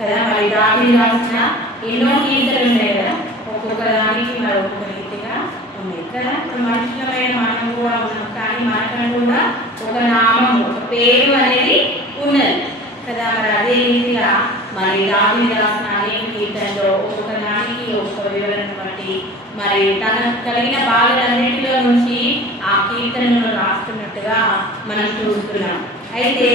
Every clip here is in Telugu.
కదా. మరి దావీదు రాసిన ఎన్నో కీర్తనలు ఉన్నాయి కదా, ఒక్కొక్క దానికి మరి ఒక్కొక్క రీతిగా ఉన్నాయి కదా. మనుషులమైన మనం కూడా ఉన్నాం, కానీ మనకంటూ కూడా ఒక నామం, ఒక పేరు అనేది ఉన్నది కదా. మరి అదే రీతిగా మరి దావీదు రాసిన అనేక కీర్తనలో ఒక్కొక్క దానికి ఒక్కొక్క వివరణ బట్టి మరి తనకు కలిగిన బాధలన్నింటిలో నుంచి ఆ కీర్తనను రాస్తున్నట్టుగా మనం చూస్తున్నాం. అయితే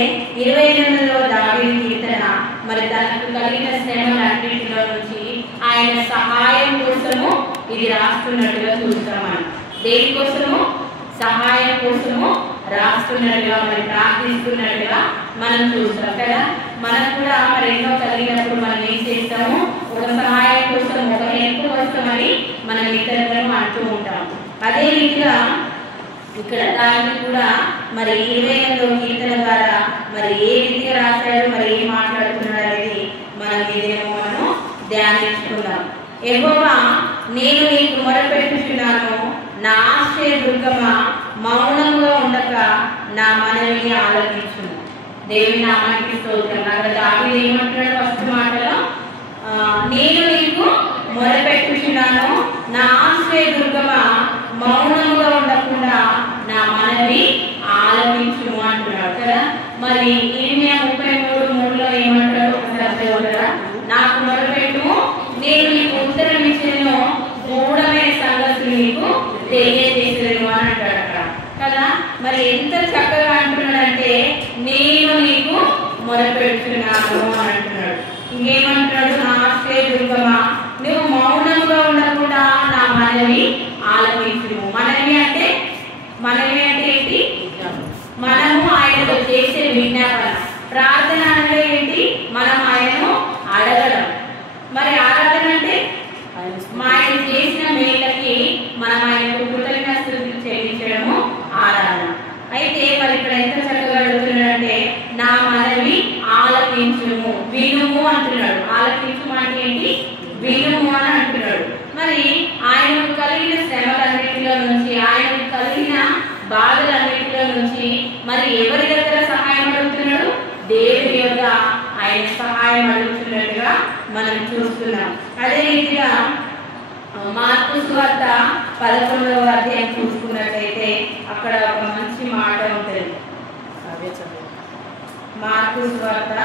28లో దావీదు కీర్తన మరి తనకు కలిగిన శ్రమలన్నింటిలో నుంచి ఆయన సహాయం కోసము ఇది రాస్తున్నట్టుగా చూస్తాం. మనం దేనికోసము? సహాయం కోసము రాస్తున్నట్టుగా మరి ప్రార్థిస్తున్నట్టుగా మనం చూస్తాం కదా. మనం కూడా మరి ఎన్నో కలిగినప్పుడు మనం ఏం చేస్తాము? ఒక సహాయం కోసం, ఒక హెల్ప్ కోసం అని మనం ఇతరులను అంటూ ఉంటాం. అదే రీతిగా ఇక్కడ దాన్ని కూడా మరి 28లో కీర్తన ద్వారా మరి ఏ రీతిగా రాశాడు, మరి ఏం మాట్లాడుతున్నాడు అనేది మనం ఏదేమో మనం ధ్యానించుకుందాం. యెహోవా, నేను నీకు మొరపెట్టుచున్నాను, నా ఆశ్రయ దుర్గమా, మౌనంగా ఉండక నా మనవిని ఆలకించును. దేవుని నామానికి స్తోత్రం. అక్కడ దావీదు ఏమంటున్నాడు? ఫస్ట్ మాటలో నేను నీకు మొరపెట్టుచున్నాను, నా ఆశ్రయ దుర్గమా, మౌనంగా ఉండకుండా నా మనవి ఆలకించును అంటున్నాడు కదా. మరి ఇర్మియా 33:3లో ఏమంటాడు? ఒకసారి నాకు మొరపెట్టు, నేను నీకు ఉత్తరం ఇచ్చేను, గూఢమైన సంగతులు నీకు తెలియజేసేను అని అంటాడు అక్కడ కదా. మరి ఎంత చక్కగా అంటున్నాడంటే నేను నీకు మొరపెడుతున్నాను అని అంటున్నాడు. ఇంకేమంటున్నాడు? నా ఆశ్రయ దుర్గమా, నువ్వు మౌనంగా ఉండకుండా నా మనవి ఆలకించును. మనవి అంటే ఏంటి? మనము ఆయనతో చేసే విజ్ఞాపన. ప్రార్థన అంటే ఏంటి? మనం ఆయనను అడగడం. మరి ఆరాధన అంటే ఆయన చేసిన మేలకి మనం ఆయనకు కృతజ్ఞతలు చెల్లించడము ఆరాధన. అయితే మరి ఇక్కడ ఎంత చక్కగా అడుగుతున్నాడంటే నా మనవి ఆలకించుము, వినుము అంటున్నాడు. ఆలకించుము అంటే ఏంటి? వినుము అని అంటున్నాడు. మరి ఆయనకు కలిగిన శ్రమలన్నిటిలో నుంచి, ఆయనకు కలిగిన బాధలన్నిటిలో నుంచి మరి ఎవరి దగ్గర సహాయం అడుగుతున్నాడు? దేవుని యొక్క ఆయన సహాయం అడుగుతున్నట్టుగా మనం చూస్తున్నాం. అదే రీతిగా మార్కు సువార్త 11వ అధ్యాయం చూసుకున్నట్లయితే అక్కడ ఒక మంచి మాట ఉంటుంది. మార్కు సువార్త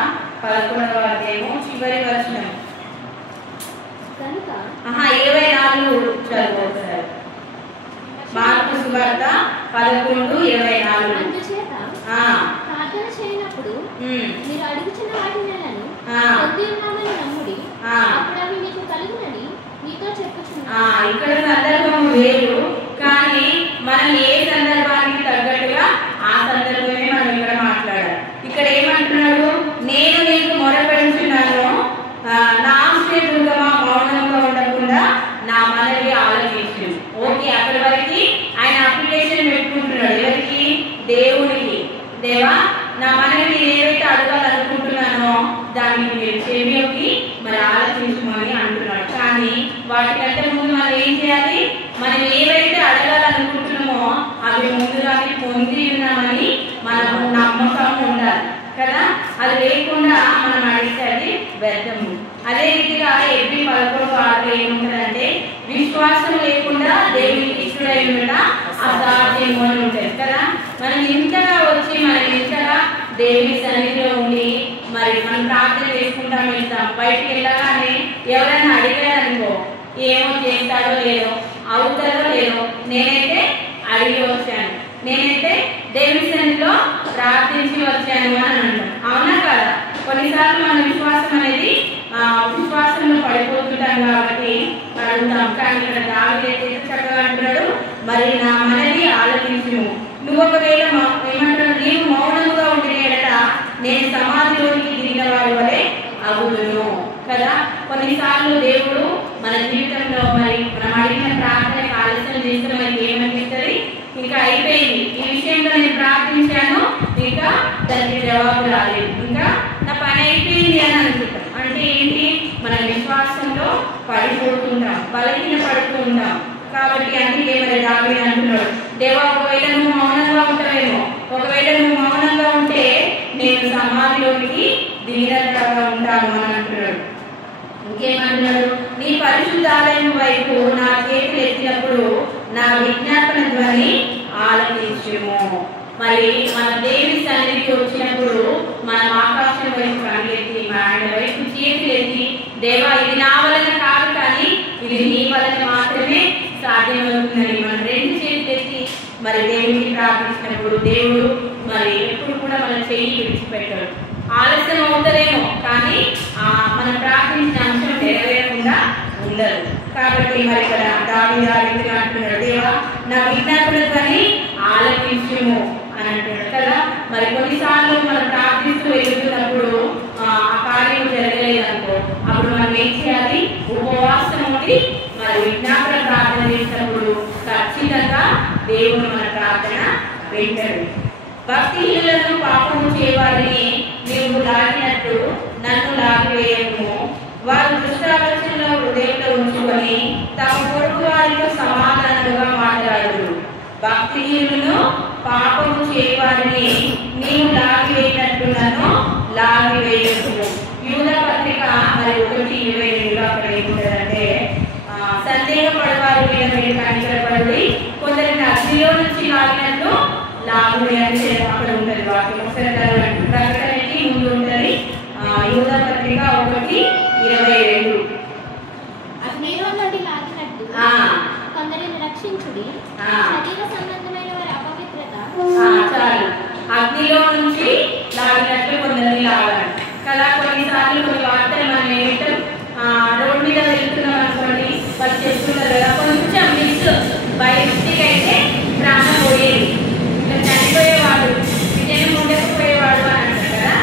11వ అధ్యాయము చివరి వచనం 24 చదువుతారు. మార్కు సువార్త 11:24. ప్రార్థన చేయనప్పుడు మీరు అడుగుచున్న వాటిని పొందియున్నామని నమ్ముడి, అప్పుడు అవి మీకు కలుగునని మీతో చెప్పుచున్నాను. ఇక్కడ సందర్భం వేరు, కానీ మనం ఏ సందర్భానికి తగ్గట్టుగా ఆ సందర్భమే మనం ఇక్కడ మాట్లాడాలి. ఇక్కడ ఏమంటున్నాడు? నేను నీకు మొరపెడుచున్నాను, నా ఆశ్రయ దుర్గమా, మౌనంగా ఉండకుండా నా మనవి ఆలకించు. ఓకే, అక్కడి వరకు ఆయన అప్లికేషన్ పెట్టుకుంటున్నాడు. ఎవరికి? దేవునికి. దేవా, నా మనవి ఏవైతే అడగాలనుకుంటున్నానో దానికి మీరు చెవికి మరి ఆలోచించమని అంటున్నాడు. కానీ వాటికంటే ముందు మనం ఏం చేయాలి? మనం ఏవైతే అడగాలనుకుంటున్నామో అవి ముందుగానే పొంది ఉన్నామని మనము నమ్మకం ఉండాలి కదా. అది లేకుండా మనం అడిగితే అది వ్యర్థము. అదే రీతిగా ఎవ్రీ 11:6 ఏముంటుందంటే విశ్వాసం లేకుండా దేవునికి ఇష్టడై ఉండడం అసాధ్యము అని ఉంటుంది కదా. మనం ఇంతగా వచ్చి మనం ఇంతగా దేవుని సన్నిధిలో ఉండి మరి మనం ప్రార్థన చేసుకుంటాం, వెళ్తాం. బయటికి వెళ్ళగానే ఎవరైనా అడిగారనుకో ఏమో చేస్తాడో లేదో, అవుతారో లేదో, నేనైతే అడిగి వచ్చాను, నేనైతే దేవుని సన్నిధిలో ప్రార్థించి వచ్చాను అని అంటాం. అవునా కదా? కొన్నిసార్లు మన విశ్వాసం అనేది విశ్వాసంలో పడిపోతుంటాం కాబట్టి అడుగుతాం. కానీ ఇక్కడ దావీదు చక్కగా అంటున్నాడు, మరి నా మనవి ఆలకించును. నువ్వు ఒకవేళ ఏమంటాడు? నీవు మౌనంగా ఉండినట నేను సమాధిలోనికి దిగిన వాడి వలె అగుదును కదా. కొన్నిసార్లు దేవుడు మన జీవితంలో మరి మనం అడిగిన ప్రార్థన ఆలస్యం చేస్తే మనకి ఏమనిపిస్తుంది? ఇంకా అయిపోయింది, ఈ విషయంలో నేను ప్రార్థించాను, ఇంకా దానికి జవాబు రాలేదు, ఇంకా నా పని అయిపోయింది అని అనుకుంటాం. అంటే ఏంటి? మన విశ్వాసంలో పడిపోతుంటాం, బలహీన పడుతూ ఉంటాం. కాబట్టి అందుకే మరి దావీదు అంటున్నాడు, దేవా, ఒకవేళ నువ్వు మౌనంగా ఉంటావేమో, ఒకవేళ నువ్వు మౌనంగా ఉంటే నేను సమాధిలోనికి దిగినట్టుగా ఉంటాను అని అంటున్నాడు. పరిశుద్ధాలయం వైపు నా చేతులు ఎత్తినప్పుడు నా విజ్ఞాపన ధ్వని ఆలకించుము. మరి మన దేవుని సన్నిధికి వచ్చినప్పుడు మనం ఆకాశం వైపు కళ్ళెత్తి ఆయన వైపు చేతులు ఎత్తి, దేవా ఇది నా వలన కాదు కానీ ఇది నీ వలన మాత్రమే సాధ్యమవుతుందని మనం రెండు చేతులు ఎత్తి మరి దేవునికి ప్రార్థించినప్పుడు దేవుడు మరి ఎప్పుడు కూడా మన చెయ్యి విడిచిపెట్టాడు. ఆలస్యం అవుతుందేమో కానీ మనం ప్రార్థించిన అంశం నెరవేరకుండా ఉండదు. కాబట్టి మరి ఇక్కడ దావీదు అంటున్నాడు, దేవా నా విజ్ఞాపన ధ్వని ఆలకించుము అని అంటున్నాడు కదా. మరి కొన్నిసార్లు మనం ప్రార్థిస్తూ వెళ్తున్నప్పుడు ఆ కార్యం జరగలేదు అనుకో, అప్పుడు మనం ఏం చేయాలి? ఉపవాసం ఉండి మరి విజ్ఞాపన ప్రార్థన చేసినప్పుడు ఖచ్చితంగా దేవుడు మన ప్రార్థన వింటాడు. భక్తిహీనులను పాపము చేయవారిని నీవు లాగినట్టు నన్ను లాగివేయము. వారు దుష్టాలోచనలో హృదయంలో ఉంచుకొని తమ పొరుగు వారితో సమాధానంగా మాట్లాడరు. భక్తిహీనులను పాపము చేయవారిని నీవు లాగివేయనట్టు నన్ను లాగివేయము. యూదా పత్రిక మరి 1:22 అక్కడ ఏముంటారంటే, సందేహపడవారి మీద మీరు కనికరపడి కొందరిని అగ్నిలో నుంచి లాగినట్టు లాగుడి అంటే అక్కడ ఉంటుంది వాక్యం. ఒకసారి ప్రకటనకి ముందు ఉంటుంది యూదా పత్రిక 1:22. అగ్నిలో నుండి లాగినట్టు కొందరిని రక్షించుడి, శరీర సంబంధమైన వారి అపవిత్రత చాలు. అగ్నిలో నుంచి లాగినట్టు కొందరిని లాగాలి కదా. కొన్నిసార్లు కొన్ని వార్తలు మనం ఏమిటో రోడ్డు మీద వెళ్తున్నాం అనుకోండి, వాళ్ళు చెప్తున్నారు కదా, కొంచెం మిస్ బై మిస్టేక్ అయితే ప్రాణం పోయేది, ఇంకా చనిపోయేవాడు, విజయం ఉండకపోయేవాడు అని అంటారు కదా.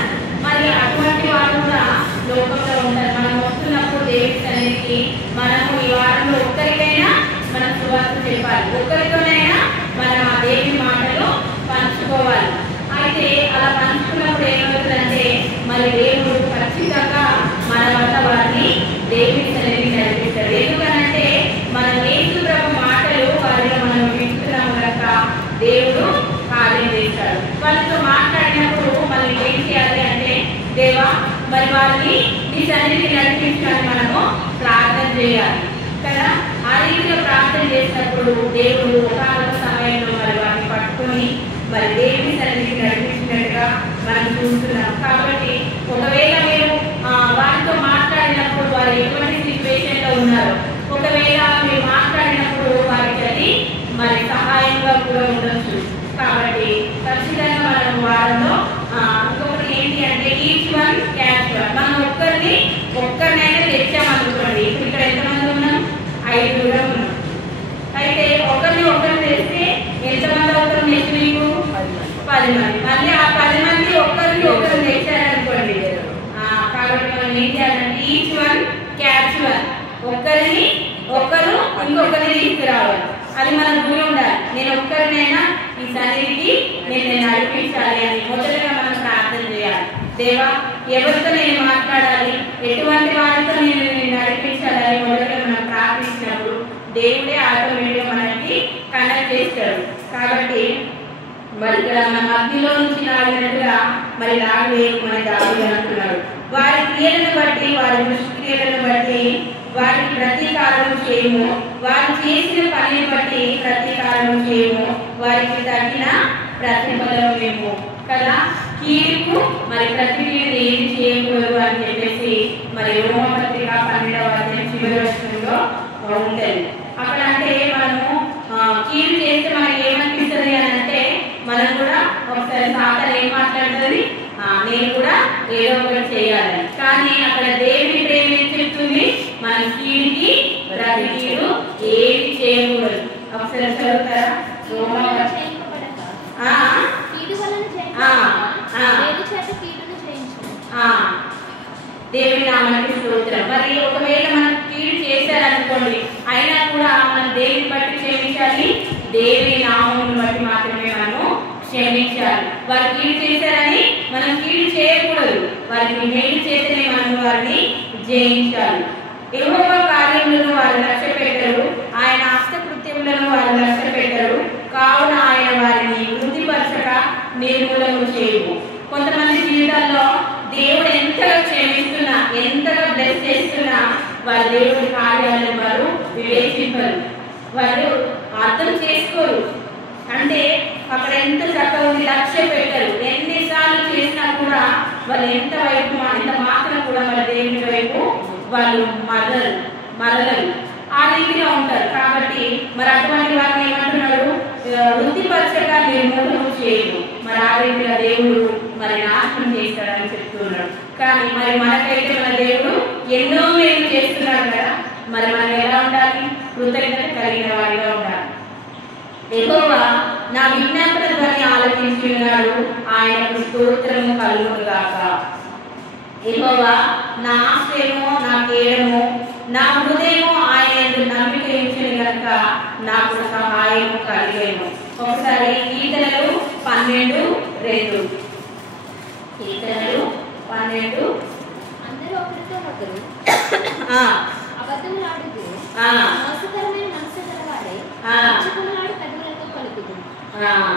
మరి అటువంటి వాళ్ళు కూడా లోకంలో ఉంటారు. మనం వస్తున్నప్పుడు దేవుడి సన్నిధికి మనము ఈ వారంలో ఒక్కరికైనా మనం సువార్త చెప్పాలి, ఒక్కరితోనైనా మనం ఆ దేవుని మాటలు పంచుకోవాలి. అయితే అలా పంచుకున్నప్పుడు ఏమవుతుందంటే మరి దేవుడు ఖచ్చితంగా మన వల్ల వారిని దేవుని సన్నిధికి నడిపిస్తాడు. ఎందుకనంటే మన యేసు ప్రభు మాటలు వారిలో మనం వింటున్నాం కనుక దేవుడు కార్యం చేస్తాడు. వాళ్ళతో మాట్లాడినప్పుడు మనం ఏం చేయాలి అంటే, దేవా మరి వారిని నీ సన్నిధికి నడిపించడానికి మనము ప్రార్థన చేయాలి కదా. ఆ రీతిలో ప్రార్థన చేసినప్పుడు దేవుడు ఒక సమయంలో మరి వారిని పట్టుకొని మరి దేవుని సన్నిధికి నడిపించినట్టుగా మనం చూస్తున్నాం. కాబట్టి ఒకవేళ మీరు వారితో మాట్లాడినప్పుడు వారు ఎటువంటి సిచ్యువేషన్ లో ఉన్నారు, ఒకవేళ మీరు మాట్లాడినప్పుడు వారికి అది మరి సహాయంగా కూడా ఉండొచ్చు. కాబట్టి ఖచ్చితంగా మనం వారిలో ఇంకొకటి ఏంటి అంటే ఈచ్ వన్ క్యాచ్ వన్. మనం ఒక్కరినైనా తెచ్చామనుకోండి, ఇక్కడ ఎంతమంది ఉన్నాం? 5 ఉన్నాం. అయితే ఒకరిని తెస్తే ఎంతమంది అవుతారు? నెక్స్ట్ మీకు 10 మంది. మళ్ళీ ఆ 10 మంది ఒకరిని తెచ్చారనుకోండి. కాబట్టి మనం ఏం చేయాలంటే ఈచ్ వన్ క్యాచ్ వన్. ఒకరు ఇంకొకరిని తీసుకురావాలి. అది మన గురి ఉండాలి. నేను ఒక్కరినైనా ఈ సన్నిధికి నేను నడిపించాలి అని మొదటగా మనం ప్రార్థన చేయాలి. దేవా ఎవరితో నేను మాట్లాడాలి, ఎటువంటి వారితో నేను నడిపించాలి అని మొదటగా మనం ప్రార్థించినప్పుడు దేవుడే ఆటోమేటిక్గా మనకి కనెక్ట్ చేస్తాడు. కాబట్టి మరి ఇక్కడ మనం అగ్నిలో నుంచి లాగినట్టుగా మరి లాగవేయమని దావీదు అంటున్నాడు. వారి క్రియలను బట్టి, వారి దుష్క్రియలను బట్టి వారికి ప్రతీకారం చేయము. వారు చేసిన పనిని బట్టి ప్రతీకారం చేయము. వారికి తగిన ప్రతిఫలం మేము కదా. కీడుకు మరి ప్రతికీడు ఏది చేయకూడదు అని చెప్పేసి మరి రోమపత్రిక 12వ అధ్యాయం చివరి వచనంలో ఉంటుంది. అక్కడ అంటే మనము కీడు చేస్తే మనకి ఏమనిపిస్తుంది అని అంటే, మనం కూడా ఒకసారి సాతాను ఏం మాట్లాడుతుంది, నేను కూడా ఏదో ఒకటి చేయాలి. కానీ అక్కడ దేవుని ప్రేమ ఏం చెప్తుంది, మన కీడుకి ప్రతి కీడు ఏది చేయకూడదు. ఒకసారి చదువుతారా? దేవుని నామానికి స్తోత్రం. మరి ఒకవేళ మనం కీడు చేశారనుకోండి, అయినా కూడా మనం దేవుని బట్టి క్షమించాలి, దేవుని నామమును బట్టి మాత్రమే మనము క్షమించాలి. వారు కీడు చేశారని మనం కీడు చేయకూడదు, వారికి మేలు చేస్తేనే మనం వారిని జయించాలి. యెహోవా కార్యములను వారు లక్ష్య పెట్టరు, ఆయన హస్తకృత్యములను వారు లక్ష్య పెట్టరు. కావున ఆయన వారిని వృద్ధిపరచక నిర్మూలము చేయము. కొంతమంది జీవితాల్లో దేవుడు ఎంతగా క్షమిస్తున్నా, ఎంతగా బ్లెస్ చేస్తున్నా వారి దేవుడి కార్యాలను వారు వివేచింపరు, వారు అర్థం చేసుకోరు. అంటే అక్కడ ఎంత చక్కగా ఉంది, లక్ష్య పెట్టరు. ఎన్నిసార్లు చేసినా కూడా వాళ్ళు ఎంత మాత్రం కూడా వాళ్ళ దేవుని వైపు వాళ్ళు మరలరు, ఆ రీతిగా ఉంటారు. కాబట్టి మరి అటువంటి వారిని ఏమంటున్నాడు, వృత్తిపరచగా నిర్మూలన చేయదు. మరి ఆ రీతిగా దేవుడు మరి నాశనం చేస్తాడని చెప్తున్నాడు. కానీ మరి మనకైతే మన దేవుడు ఎన్నో మేలు చేస్తున్నాడు కదా, మరి మనం ఎలా ఉండాలి, కృతజ్ఞత కలిగిన వాడిగా ఉండాలి. యెహోవా నా విజ్ఞాపన ధ్వని ఆలకించి ఉన్నాడు, ఆయనకు స్తోత్రము కలుగును గాక. యెహోవా నా ఆశ్రయము, నా కేడము, నా హృదయము ఆయన యందు నమ్మిక ఉంచిన గనుక నాకు సహాయము కలిగేను. ఒకసారి కీర్తనలు 12:2. కీర్తనలు 12. అందరూ ఒకరితో ఒకరు అబద్ధములాడుతూ మోసకరమైన మనసు గలవారై చెప్పుకున్నాడు పెదవులతో పలుకుతూ.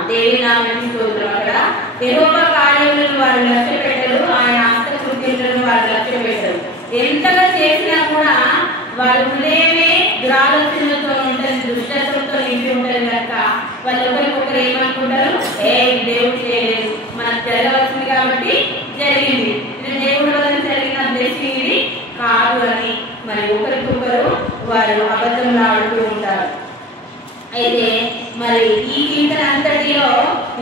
దేవి నామమున స్తోత్రం. అక్కడ యెహోవా కార్యములను వారు లక్ష్య పెట్టరు, ఆయన హస్తకృత్యములను వారు లక్ష్య పెట్టరు. ఎంతగా చేసినా కూడా వారి హృదయమే దురాలోచనలతో ఉంటుంది, దుష్టత్వంతో నింపి ఉంటుంది కనుక వాళ్ళు ఒకరికొకరు ఏమనుకుంటారు, దేవుడు చేయలేదు, మనకు జరగవలసింది కాబట్టి జరిగింది, ఇది దేవుడి వల్ల జరిగిన బ్లెస్సింగ్ ఇది కాదు అని మరి ఒకరికొకరు వారు అబద్ధంలో ఆడుతూ ఉంటారు. అయితే మరి ఈ కీర్తన అంతటిలో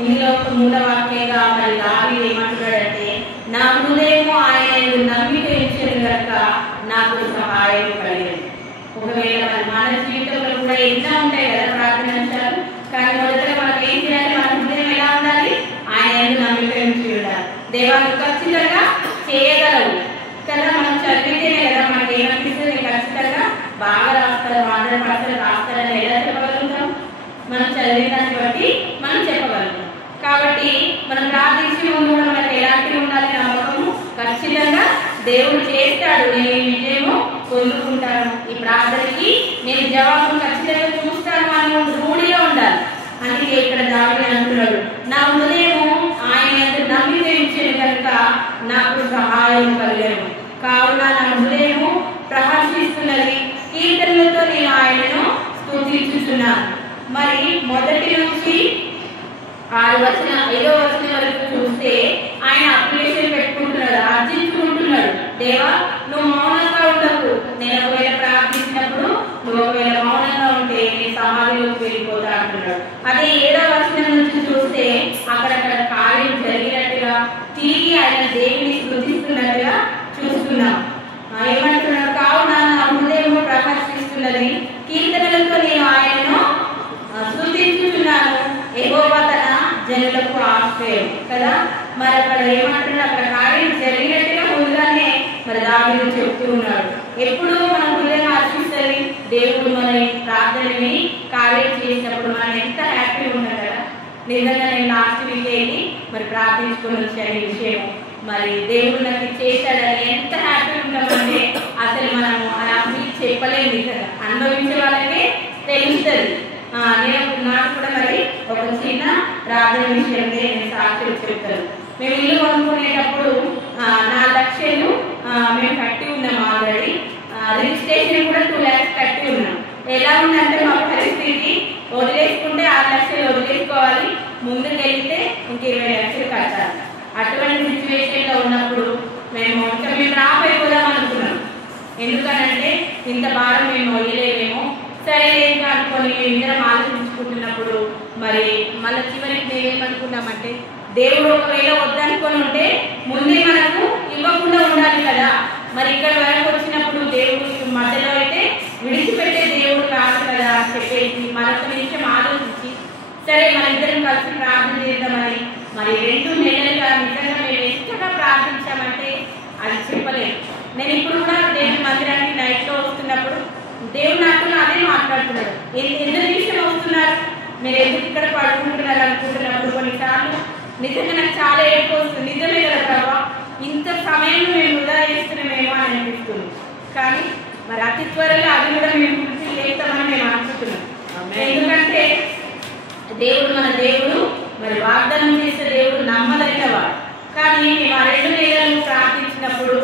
ఇందులో ఒక మూలవాక్యంగా మరి దావీదు ఏమంటున్నాడంటే, నా హృదయము ఆయన నమ్మిక ఇచ్చాను కనుక నాకు సహాయం కలిగేది. ఒకవేళ మరి మన జీవితంలో కూడా ఎన్నో ఉంటాయి కదా ప్రార్థన అంశాలు, కానీ మొదట మనం ఏం చేయాలి, మన హృదయం ఎలా ఉండాలి, ఆయన నమ్మిక ఇచ్చి ఉండాలి. దేవాన్ని ఖచ్చితంగా చేయగలవు కదా, మనం చదివితేనే కదా మనకి ఏమనిపిస్తుంది, ఖచ్చితంగా బాగా రాస్తారు, 100% రాస్తారని ఎలా చెప్పగలుగుతాం, మనం చదివిన దాన్ని బట్టి మనం చెప్పగలుగుతాం. కాబట్టి మనం ప్రార్థించే ముందు కూడా మనకు ఎలాంటి ఉండాలి, నమ్మకము, ఖచ్చితంగా దేవుడు చేస్తాడు, నేను ఈ విజయము పొందుకుంటాను, ఈ ప్రార్థనకి నేను జవాబు ఖచ్చితంగా చూస్తాను అని రూఢిగా ఉండాలి. అందుకే ఇక్కడ దావీదు అంటున్నాడు, నా హృదయము ఆయన నమ్మిక ఇచ్చాను కనుక నాకు సహాయం కలిగేను. కావున నా హృదయము ప్రహర్షిస్తున్నది, కీర్తనలతో నేను ఆయనను స్తుతించుచున్నాను. మరి 1 నుంచి 5వ వచనం వరకు చూస్తే ఆయన అప్లికేషన్ పెట్టుకుంటున్నాడు, అర్జించుకుంటున్నాడు, దేవా నువ్వు మౌనంగా ఉండకు, నేను ఒకవేళ ప్రార్థించినప్పుడు నువ్వు ఒకవేళ మౌనంగా ఉంటే నీ సమాధిలోకి వెళ్ళిపోతా అంటున్నాడు. అదే 7వ వచనం నుంచి చూస్తే అక్కడక్కడ కార్యం జరిగినట్టుగా తిరిగి ఆయన దేవుని స్తుతిస్తున్నట్టుగా చూస్తున్నాం. ఏమంటున్నాడు, కావున నా హృదయము ప్రకాశిస్తున్నది, కీర్తనలతో నేను ఆయనను స్తుతించుచున్నాను, యెహోవా తన జనులకు ఆశ్రయం కదా. మరి అక్కడ ఏమంటున్నాడు, అక్కడ కార్యం జరిగినట్టుగా ముందుగానే మరి దావీదు చెప్తూ ఉన్నాడు. ఎప్పుడు మన హృదయం ఆశిస్తుంది, దేవుడు మన ప్రార్థన విని కార్యం చేసినప్పుడు మనం ఎంత హ్యాపీగా ఉన్నాం కదా. నిజంగా నేను లాస్ట్ వీక్ వెళ్ళి మరి ప్రార్థించుకొని వచ్చాను ఈ విషయం, మరి దేవుడు నాకు చేశాడని ఎంత హ్యాపీగా ఉంటామంటే అసలు మనము అలా మీకు చెప్పలేము, నిజంగా అనుభవించే వాళ్ళకే తెలుస్తుంది. నేను నాకు కూడా మరి ఒక చిన్న ప్రార్థన విషయం నేను సాక్షులు చెప్తాను. మేము ఇల్లు కొనుక్కునేటప్పుడు 4 లక్షలు మేము కట్టి ఉన్నాం, ఆల్రెడీ రిజిస్ట్రేషన్ కూడా 2 lakhs కట్టి ఉన్నాం. ఎలా ఉందంటే మా పరిస్థితి, వదిలేసుకుంటే 6 లక్షలు వదిలేసుకోవాలి, ముందుకు వెళ్తే ఇంక 20 లక్షలు కట్టాలి. అటువంటి సిచ్యువేషన్ లో ఉన్నప్పుడు మేము రాబోయిపోదాం అనుకున్నాం. ఎందుకనంటే ఇంత భారం మేము వదిలేమేమో, సరే ఇంకా అనుకొని ఇద్దరం ఆలోచించుకుంటున్నప్పుడు మరి మళ్ళీ చివరికి మేమేమనుకున్నామంటే, దేవుడు ఒకవేళ వద్దనుకొని ఉంటే ముందే మనకు ఇవ్వకుండా ఉండాలి కదా. మరి ఇక్కడ వరకు వచ్చినప్పుడు దేవుడు మధ్యలో అయితే విడిచిపెట్టే దేవుడు కాదు కదా అని చెప్పేసి మరొక నిమిషం ఆలోచించి, సరే మన ఇద్దరం కలిసి ప్రార్థన చేద్దామని మరి 2 నెలలుగా నిజంగా మేము ఎంతగా ప్రార్థించామంటే అది చెప్పలేదు. నేను ఇప్పుడు కూడా దేవుని మందిరానికి నైట్లో వస్తున్నప్పుడు దేవుడు నాతో అదే మాట్లాడుతున్నాడు, ఎందుకు విషయం వస్తున్నారు, మీరు ఎందుకు ఇక్కడ పడుకుంటున్నారు అనుకుంటున్నప్పుడు కొన్నిసార్లు నిజంగా నాకు చాలా ఏడుపు వస్తుంది. నిజమే కదా ప్రభా, ఇంత సమయం మేము వృధా చేస్తున్నామేమో అని అనిపిస్తుంది. కానీ మరి అతి త్వరలో అది కూడా మేము పూర్తి చేస్తామని మేము అనుకుంటున్నాం. ఎందుకంటే దేవుడు మన దేవుడు, మరి వాగ్దానం చేసే దేవుడు నమ్మదగిన వాడు. కానీ మేము ఆ 2 నెలలు ప్రార్థించినప్పుడు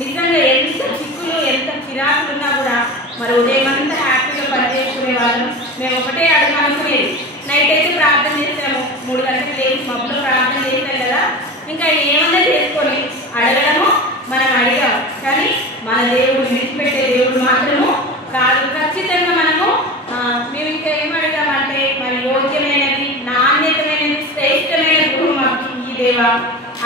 నిజంగా ఎంత చిక్కులు ఎంత చిరాకులు ఉన్నా మరి ఉదయం అంతా హ్యాపీగా పనిచేసుకునే వాళ్ళం. మేము ఒకటే అడగాలనుకునేది, నైట్ అయితే ప్రార్థన చేస్తాము, 3 గంటలకు లేచి మబ్బులో ప్రార్థన చేస్తాం కదా, ఇంకా ఏమన్నా చేసుకొని అడగడము మనం అడిగాం. కానీ మన దేవుడు విడిచిపెట్టే దేవుడు మాత్రము కాదు. ఖచ్చితంగా మనము మేము ఇంకా ఏం అడిగామంటే, మరి యోగ్యమైనది, నాణ్యతమైనది, శ్రేష్టమైన గురువు మాకు ఈ దేవా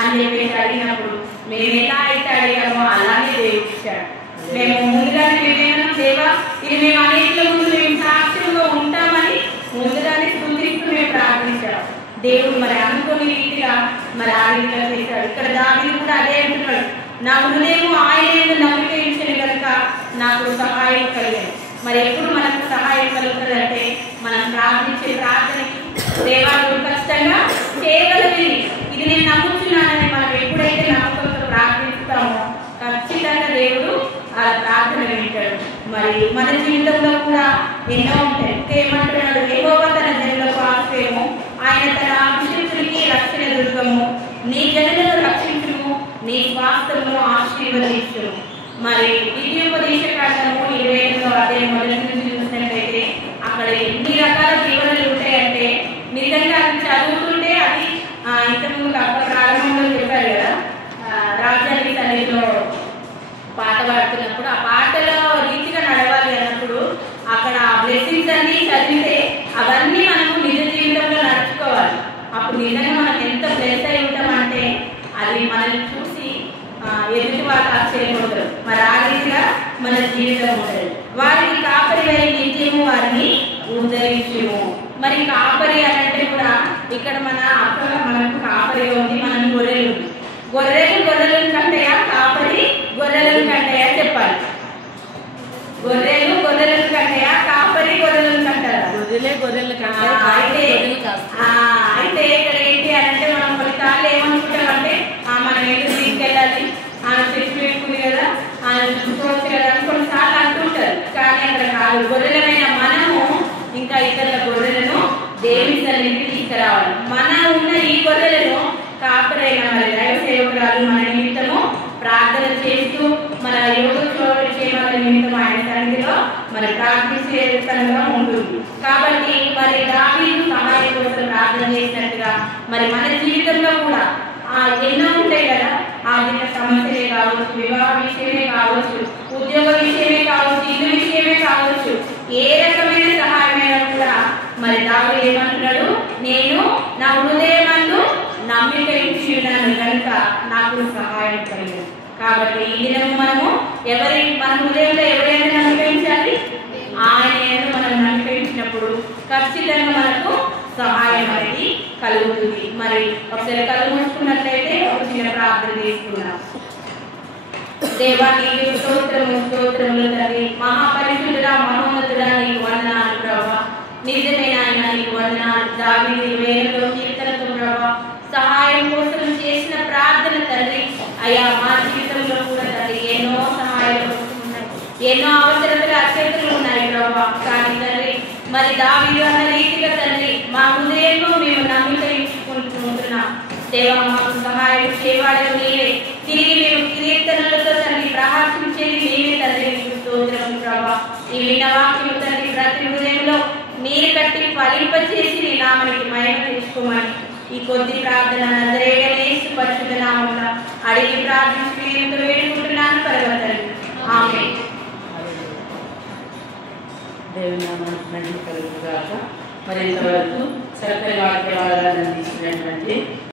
అని చెప్పేసి అడిగినప్పుడు మేము ఎలా అయితే అడిగామో అలానే దేవుడు ఇచ్చాడు. మేము ముందుగానే మేమేమన్నా దేవా ఇది మేము అనేకుల ముందు మేము సాక్ష్యంగా ఉంటామని ముందుగానే స్తుతిస్తూ మేము ప్రార్థించాము. దేవుడు మరి అనుకుని రీతిగా మరి ఆ రీతిగా చేశాడు. ఇక్కడ దావీదు కూడా అదే అంటున్నాడు, నా హృదయం ఆయన నమ్మిక ఇచ్చిన కనుక నాకు సహాయం కలిగింది. మరి ఎప్పుడు మనకు సహాయం కలుగుతుందంటే మనం ప్రార్థించే ప్రార్థనకి దేవాలయం ఖచ్చితంగా చేయగలిగింది. ఇది నేను నమ్ముతున్నానని మనం ఎప్పుడైతే నమ్మకంతో ప్రార్థిస్తామో ఖచ్చితంగా దేవుడు ఆ ప్రార్థన వింటాడు. మరి మన జీవితంలో కూడా ఎన్నో ఉంటాయి. ఏమంటున్నాడు, యెహోవా తన జనులకు ఆశ్రయము, ఆయన తన అభిషిక్తులకి రక్షణ దుర్గము, నీ జనులను రక్షించుము, నీ స్వాస్థ్యమును ఆశీర్వదించుము. మరి ద్వితీయోపదేశకాండము 28వ అధ్యాయం మొదటి నుంచి చూసినట్లయితే అక్కడ ఎన్ని రకాల జీవనాలు ఉంటాయంటే నిజంగా అది చదువుతుంటే అది ఇంతకుముందు అక్కడ ప్రారంభంలో చెప్పారు కదా, రాజ్యానికి తల్లిలో పాట పాడుతున్నప్పుడు ఆ పాటలో రీతిగా నడవాలి అన్నప్పుడు అక్కడ బ్లెస్సింగ్స్ అన్ని చదివితే అవన్నీ మనము నిజ జీవితంలో నడుచుకోవాలి. అప్పుడు నిజంగా మనం ఎంత బ్లెస్ అయి ఉంటామంటే అది మనల్ని చూసి ఎదుటి వాళ్ళు ఆశ్చర్యపోతారు. మరి ఆ రీతిగా మన జీవితం ఉంటుంది. వారికి కాపరి వై నిత్యము వారిని ఉద్ధరించుము. మరి కాపరి అంటే కూడా ఇక్కడ మనకు కాపరి ఉంది, మనం గొర్రెలు ఉంది. గొర్రెలను కంటాయా, కాపరి గొర్రెలను కంటాయా చెప్పాలి. గొర్రెలను కంటాయా, కాపరి గొర్రెలను కంటారా? గొర్రెలు అయితే ఇక్కడ ఏంటి అంటే మనం కొన్నిసార్లు ఏమనుకుంటామంటే మనం ఎదురు తీసుకెళ్ళాలి, ఆమె తెచ్చి పెట్టుకుంది కదా, ఆమె చూసుకోవచ్చు కదా అని కొన్నిసార్లు అంటుంటారు. కానీ అక్కడ కాదు. గొర్రెలమైన మనము ఇంకా ఇతరుల గొర్రెలను దేవుని సన్నిధికి తీసుకురావాలి. మన ఉన్న ఈ గొర్రెలను కాపరైన మరి దైవ సేవకురాలు మన నిమిత్తము ప్రార్థన చేస్తూ మన యోగక్షేమాల నిమిత్తం ఆయన సన్నిధిలో మరి ప్రార్థించే విధంగా ఉంటుంది. కాబట్టి మరి దావీదు సహాయం కోసం ప్రార్థన చేసినట్టుగా మరి మన జీవితంలో కూడా ఎన్నో ఉంటాయి కదా, ఆర్థిక సమస్యలే కావచ్చు, వివాహ విషయమే కావచ్చు, ఉద్యోగ విషయమే కావచ్చు, ఇల్లు విషయమే కావచ్చు, ఏ రకమైన సహాయమైనా కూడా మరి దావీదు ఏమంటున్నాడు, నేను నా హృదయమందు నమ్మిక ఇచ్చి ఉన్నాను కనుక నాకు సహాయం కలిగింది. కాబట్టి ఈ దినము మనము మన హృదయంలో ఎవరైనా నమ్మికరించాలి, ఆయన మనం నమ్మికరించినప్పుడు ఖచ్చితంగా మనకు సహాయం అనేది కలుగుతుంది. మరి ఒకసారి కళ్ళు మూసుకున్నట్లయితే ఒక చిన్న ప్రార్థన చేసుకున్నాం. దేవా నీకు స్తోత్రములు తండ్రి, మహాపరిశుద్ధుడా మహోన్నతుడా నీకు వందనాలు ప్రభా. నిజమైన ఆయన నీకు వందనాలు. దావీదు వేలతో కీర్తనతో ప్రభా సహాయం కోసం చేసిన ప్రార్థన తండ్రి, అయ్యా మా జీవితంలో కూడా తండ్రి ఎన్నో సహాయాలు ఉన్నాయి, ఎన్నో అవసరతలు అత్యంతలు ఉన్నాయి ప్రభా. కానీ తండ్రి మరి దావీదు అన్న రీతిగా తండ్రి మా హృదయంలో మేము నమ్మిక ఇచ్చుకుంటున్నాం. దేవా మాకు సహాయం చేయవాడు మీరే, తిరిగి మేము కీర్తనలతో తండ్రి ప్రహాసించేది మీరే తండ్రి. మీకు స్తోత్రము ప్రభా. ఈ విన్న వాక్యం తండ్రి ప్రతి హృదయంలో నీరు కట్టి ఫలింపచేసి నీ నామానికి మహిమ తెచ్చుకోమని ఈ కొద్ది ప్రార్థన నజరేయుడైన పరిశుద్ధ నామమున అడిగి ప్రార్థించి వేడుకుంటున్నాను పరమతండ్రి. ఆమేన్. దేవుని నామానికి మహిమ కలుగుగాక. మరి ఇంతవరకు చక్కని వాక్యాలను అందించినటువంటి